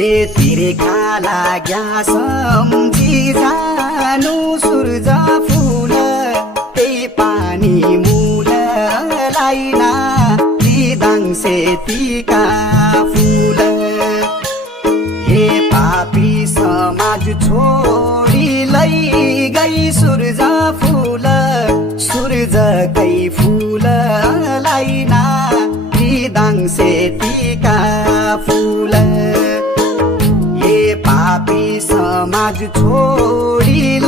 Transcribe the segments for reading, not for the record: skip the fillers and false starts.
तिरेका लाग्या सम्झी जानु सूर्य फुल त्यही पानी मूललाई ना दिदाङ सेतीका फुल हे पापी समाज छोडी गई सूर्य फुल सूर्यकै फुललाई ना दिदाङ सेतीका फुल पापी समाज छोडी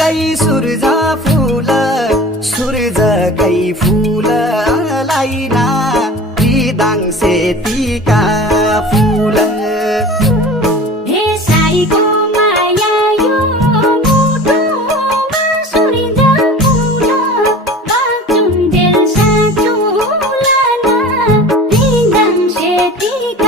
गई सूर्य फुल सूर्यकै फुललाई ना दिदाङ सेतीका फुल Tika